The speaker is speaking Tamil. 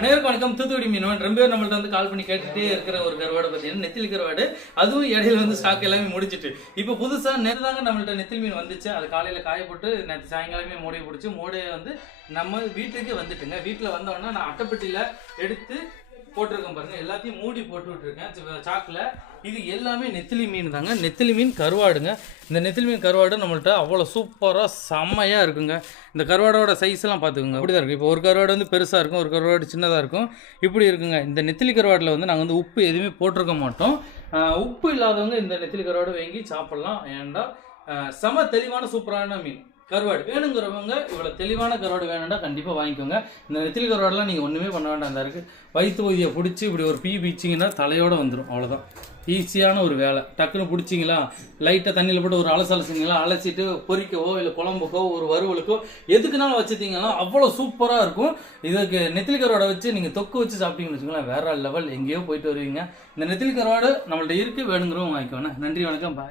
அனைவருக்கும் வணக்கம். தூத்துக்குடி மீனவன் ரொம்ப பேர் நம்மள்ட்ட வந்து கால் பண்ணி கேட்டுட்டே இருக்கிற ஒரு கருவாடு பார்த்தீங்கன்னா நெத்திலி கருவாடு. அதுவும் இடையில வந்து ஸ்டாக் எல்லாமே முடிச்சிட்டு இப்போ புதுசாக நேற்று தாங்க நம்மள்ட்ட நெத்திலி மீன் வந்துச்சு. அது காலையில் காய போட்டு நேற்று சாயங்காலமே மூடையை பிடிச்சி மூடையை வந்து நம்ம வீட்டுக்கு வந்துட்டுங்க. வீட்டில் வந்தோடனே நான் அட்டைப்பட்டியில் எடுத்து போட்டிருக்கேன் பாருங்க, எல்லாத்தையும் மூடி போட்டு விட்டுருக்கேன் சாக்கில். இது எல்லாமே நெத்திலி மீன் தாங்க, நெத்திலி மீன் கருவாடுங்க. இந்த நெத்திலி மீன் கருவாடு நம்மள்ட்ட அவ்வளோ சூப்பராக செம்மையாக இருக்குங்க. இந்த கருவாடோட சைஸ்லாம் பார்த்துக்குங்க, அப்படி தான் இருக்கும். இப்போ ஒரு கருவாடு வந்து பெருசாக இருக்கும், ஒரு கருவாடு சின்னதாக இருக்கும், இப்படி இருக்குங்க. இந்த நெத்திலி கருவாடில் வந்து நாங்கள் வந்து உப்பு எதுவுமே போட்டிருக்க மாட்டோம். உப்பு இல்லாதவங்க இந்த நெத்திலி கருவாடு வாங்கி சாப்பிட்லாம். ஏன்டா செம தெளிவான சூப்பரான மீன் கருவாடு வேணுங்கிறவங்க இவ்வளோ தெளிவான கருவாடு வேணும்னா கண்டிப்பாக வாங்கிக்கோங்க. இந்த நெத்திலி கருவாடெலாம் நீங்கள் ஒன்றுமே பண்ண வேண்டாம். அந்த இருக்குது வயிற்று பகுதியை பிடிச்சி இப்படி ஒரு பீச்சிங்கன்னா தலையோடு வந்துடும், அவ்வளோதான். ஈஸியான ஒரு வேலை. டக்குன்னு பிடிச்சிங்களா, லைட்டாக தண்ணியில் போட்டு ஒரு அலசிங்களா, அலசிட்டு பொரிக்கவோ இல்லை குழம்புக்கோ ஒரு வறுவலுக்கோ எதுக்குனாலும் வச்சுட்டிங்கன்னா அவ்வளோ சூப்பராக இருக்கும். இதுக்கு நெத்திலி கருவாடை வச்சு நீங்கள் தொக்கு வச்சு சாப்பிட்டீங்கன்னு வச்சுக்கோங்களேன், வேற லெவல். எங்கேயோ போயிட்டு வருவீங்க. இந்த நெத்திலி கருவாடு நம்மள்ட்ட இருக்குது, வேணுங்கிறவங்க வாங்கிக்கோங்க. நன்றி, வணக்கம், பாய்.